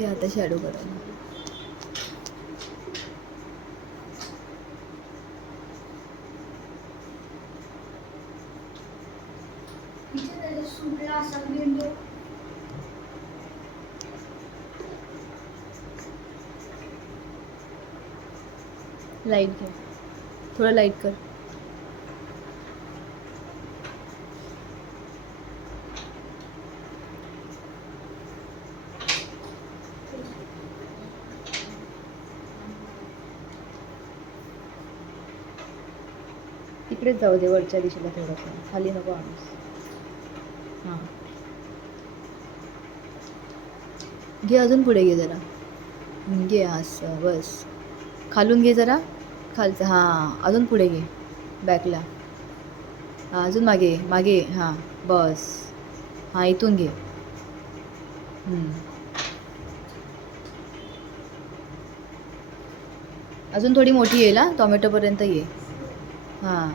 घे आता शॅडो करायला. लाईट घे, थोडं लाईट कर. तिकडेच जाऊ दे वरच्या दिशेला थोडंसं, खाली नको आणूस. हां घे, अजून पुढे घे जरा. घे असं बस. खालून घे जरा, खालचं हां, अजून पुढे घे बॅकला. हां अजून मागे मागे, हां बस. हां इथून घे. अजून थोडी मोठी येईल हां, टॉमॅटोपर्यंत ये. हां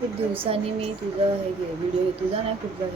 खूप दिवसांनी मी तुझा हे घे व्हिडिओ, तुझा नाही खूप